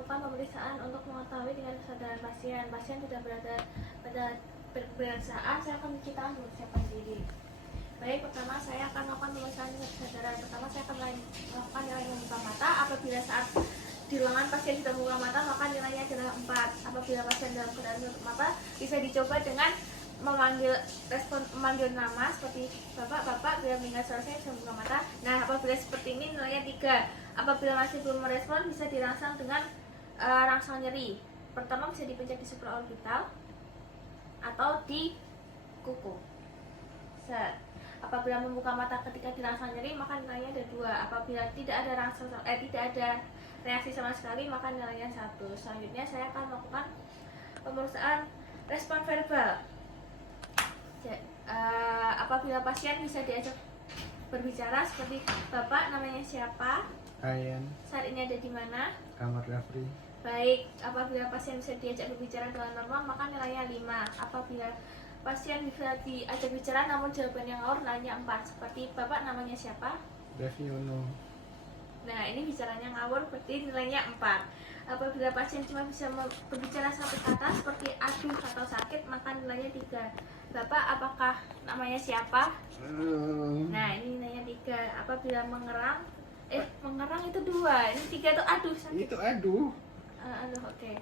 melakukan pemeriksaan untuk mengetahui tingkat kesadaran pasien. Pasien sudah berada pada pemeriksaan, saya akan mencuci tangan dulu, siapkan diri. Baik, pertama saya akan melakukan pemeriksaan tingkat kesadaran. Pertama saya akan melakukan nilai membuka mata. Apabila saat di lengan pasien sudah membuka mata, maka nilainya adalah 4. Apabila pasien dalam keadaan menutup mata, bisa dicoba dengan memanggil nama seperti bapak, bila mengingat suara saya bisa membuka mata. Nah, apabila seperti ini nilainya 3. Apabila masih belum merespon, bisa dirangsang dengan rangsang nyeri. Pertama bisa dipencet di supraorbital atau di kuku. Set. Apabila membuka mata ketika dirangsang nyeri, maka nilainya ada 2. Apabila tidak ada reaksi sama sekali, maka nilainya 1. Selanjutnya saya akan melakukan pemeriksaan respon verbal. Apabila pasien bisa diajak berbicara seperti bapak, namanya siapa? Ayan, Saat ini ada di mana? kamar Rafri. Baik, apabila pasien bisa diajak berbicara dengan normal, maka nilainya 5. Apabila pasien bisa diajak bicara namun jawabannya ngawur, nilainya 4. Seperti bapak, namanya siapa? Devi Uno. Nah, ini bicaranya ngawur, berarti nilainya 4. Apabila pasien cuma bisa berbicara satu kata seperti aduh atau sakit, maka nilainya 3. Bapak, apakah namanya siapa? Nah, ini nilainya 3. Apabila mengerang itu 2. Ini 3 itu aduh sakit. Itu aduh. Aduh, oke.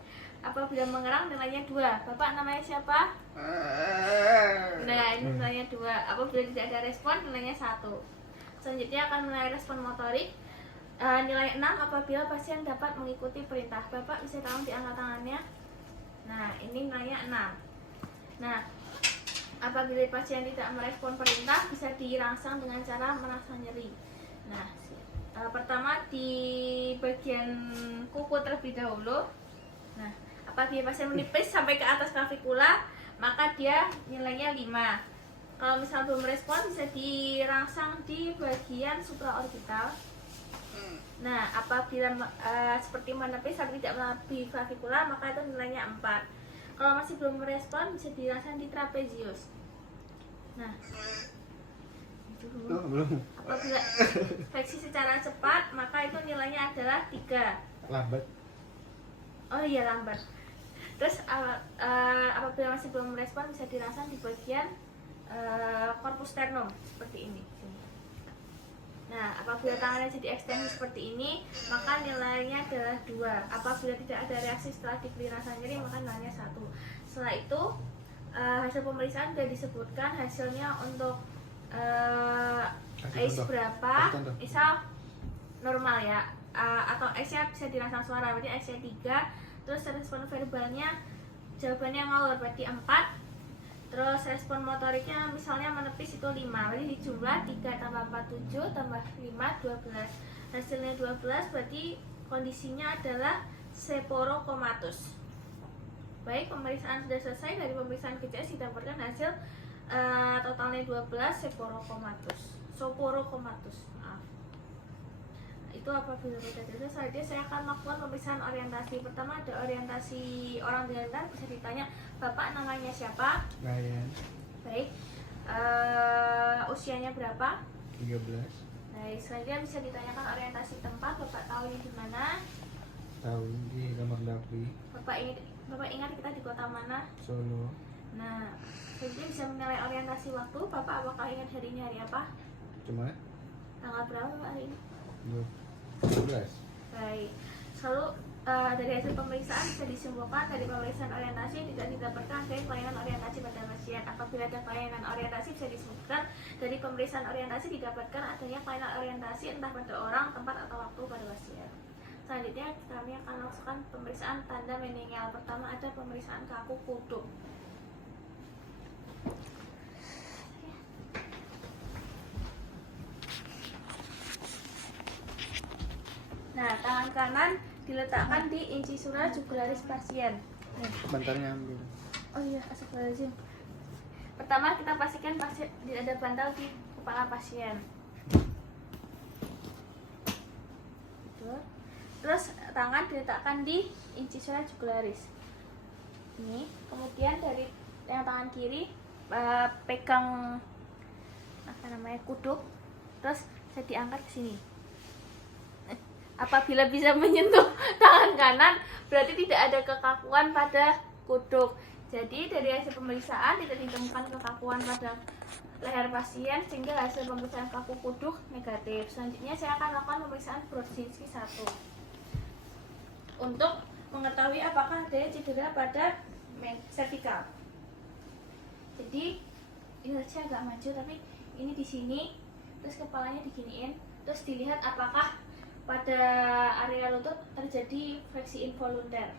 Apabila mengerang nilainya 2. Bapak namanya siapa? Nah, ini nilainya 2. Apabila tidak ada respon, nilainya 1. Selanjutnya akan menilai respon motorik. Nilai 6 apabila pasien dapat mengikuti perintah. Bapak bisa tolong diangkat tangannya. Nah, ini nilainya 6. Nah, apabila pasien tidak merespon perintah, bisa dirangsang dengan cara merangsang nyeri. Nah, pertama di bagian kuku terlebih dahulu. Nah, apabila pasien menipis sampai ke atas klavikula, maka dia nilainya 5. Kalau misal belum merespon, bisa dirangsang di bagian supraorbital. Nah, apabila seperti menepis tapi tidak melebihi klavikula, maka itu nilainya 4. Kalau masih belum merespon, bisa dirangsang di trapezius. Nah, Belum. apabila fleksi secara cepat, maka itu nilainya adalah 3. Lambat. Oh iya, lambat. Terus apabila masih belum merespon, bisa dirangsang di bagian korpus sternum seperti ini. Nah, apabila tangannya jadi ekstensi seperti ini, maka nilainya adalah 2. Apabila tidak ada reaksi setelah diberi rasa nyeri, maka nilainya 1. Setelah itu, hasil pemeriksaan sudah disebutkan hasilnya untuk ACE berapa, misal normal ya, atau ACE bisa dirangsang suara, berarti ACE 3. Terus respon verbalnya jawabannya ngawur, berarti 4. Terus respon motoriknya misalnya menepis itu 5. Berarti dijumlah 3 tambah 4 7 tambah 5 12. Hasilnya 12, berarti kondisinya adalah seporokomatus. Baik, pemeriksaan sudah selesai. Dari pemeriksaan KCS didapatkan hasil totalnya 12 soporokomatus. Maaf. Itu apabila sudah selesai. Selanjutnya saya akan melakukan pemeriksaan orientasi. Pertama ada orientasi orang dengan bisa ditanya, bapak namanya siapa? Ayan, Baik. Usianya berapa? 13. Baik, selanjutnya bisa ditanyakan orientasi tempat. Bapak tahu ini di mana? Tahun di kamar Rafri. Bapak ingat kita di kota mana? Solo. Nah, selanjutnya bisa menilai orientasi waktu. Bapak apakah ingat hari ini hari apa? Cuma Tanggal berapa Pak hari ini? 12. Baik. Selalu dari hasil pemeriksaan bisa disimpulkan dari pemeriksaan orientasi tidak didapatkan dari pelayanan orientasi pada pasien. Apabila ada pelayanan orientasi bisa disebutkan dari pemeriksaan orientasi didapatkan adanya pelayanan orientasi entah pada orang, tempat atau waktu pada pasien. Selanjutnya kami akan melakukan pemeriksaan tanda meningial. Pertama ada pemeriksaan kaku kuduk. Nah, tangan kanan diletakkan di incisura jugularis pasien. Bantalnya ambil. Oh iya, astagfirullahaladzim. Pertama kita pastikan pasien tidak ada bantal di kepala pasien. Terus tangan diletakkan di incisura jugularis. Ini, kemudian dari yang tangan kiri pegang kuduk, terus saya diangkat ke sini. Apabila bisa menyentuh tangan kanan, berarti tidak ada kekakuan pada kuduk. Jadi dari hasil pemeriksaan tidak ditemukan kekakuan pada leher pasien, sehingga hasil pemeriksaan kaku kuduk negatif. Selanjutnya saya akan lakukan pemeriksaan Brudzinski 1 untuk mengetahui apakah ada cedera pada cervical. Jadi ini saya agak maju, tapi ini di sini, terus kepalanya diginiin, terus dilihat apakah pada area lutut terjadi fleksi involunter.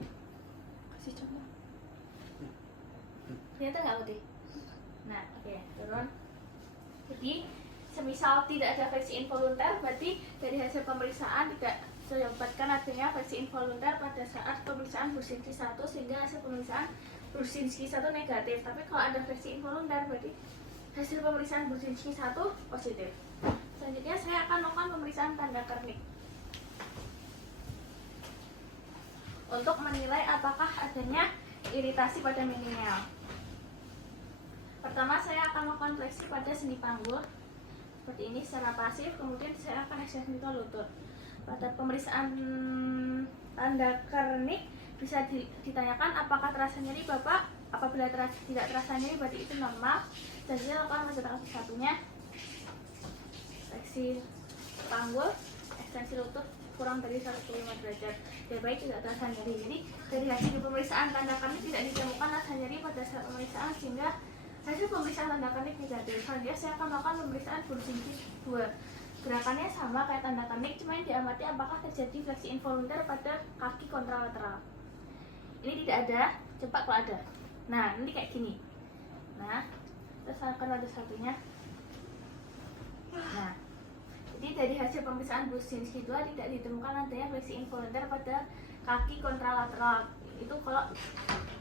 Kasih contoh. Ternyata nggak putih. Nah, oke, turun. Jadi semisal tidak ada fleksi involunter, berarti dari hasil pemeriksaan tidak didapatkan adanya fleksi involunter pada saat pemeriksaan Brudzinski 1, sehingga hasil pemeriksaan Brudzinski 1 negatif. Tapi kalau ada fleksi involunter, berarti hasil pemeriksaan Brudzinski 1 positif. Selanjutnya saya akan melakukan pemeriksaan tanda kernik untuk menilai apakah adanya iritasi pada minimal. Pertama saya akan melakukan fleksi pada sendi panggul seperti ini secara pasif, kemudian saya akan ekstensi ke lutut. Pada pemeriksaan tanda kernik bisa ditanyakan apakah terasa nyeri Bapak. Apabila tidak terasa nyeri berarti itu normal. Dan saya lakukan metode kaki satunya, fleksi panggul, ekstensi lutut kurang dari 105 derajat. Ya baik, tidak terasa nyeri. Jadi dari hasil pemeriksaan tanda kernik tidak ditemukan rasa nyeri pada saat pemeriksaan, sehingga hasil pemeriksaan tanda kernik negatif. Selanjutnya saya akan melakukan pemeriksaan Brudzinski 2. Gerakannya sama kayak tanda kernik, cuma yang diamati apakah terjadi fleksi involunter pada kaki kontralateral. Ini tidak ada, coba kalau ada. Nah, ini kayak gini. Nah, terus akan ada satunya. Nah, jadi dari hasil pemeriksaan Brudzinski 2 tidak ditemukan adanya fleksi involunter pada kaki kontralateral. Itu kalau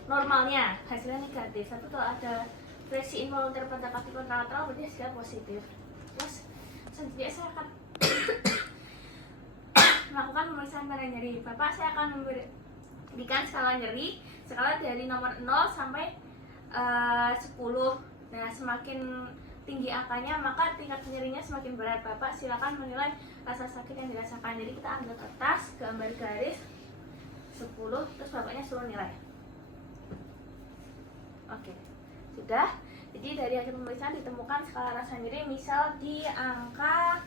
normalnya hasilnya negatif. Tapi kalau ada fleksi involunter pada kaki kontralateral berarti hasilnya positif. Terus selanjutnya saya akan melakukan pemeriksaan tanda nyeri. Bapak, saya akan memberikan skala nyeri, skala dari nomor 0 sampai 10. Nah, semakin tinggi angkanya maka tingkat nyerinya semakin berat. Bapak silakan menilai rasa sakit yang dirasakan. Jadi kita ambil kertas, gambar garis 10, terus bapaknya suruh nilai. Oke, sudah. Jadi dari hasil pemeriksaan ditemukan skala rasa nyeri misal di angka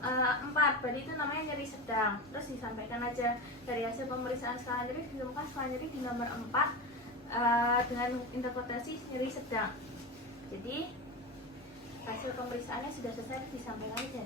4, berarti itu namanya nyeri sedang. Terus disampaikan aja dari hasil pemeriksaan skala nyeri ditemukan skala nyeri di nomor 4 dengan interpretasi nyeri sedang. Jadi hasil pemeriksaannya sudah selesai, disampaikan aja.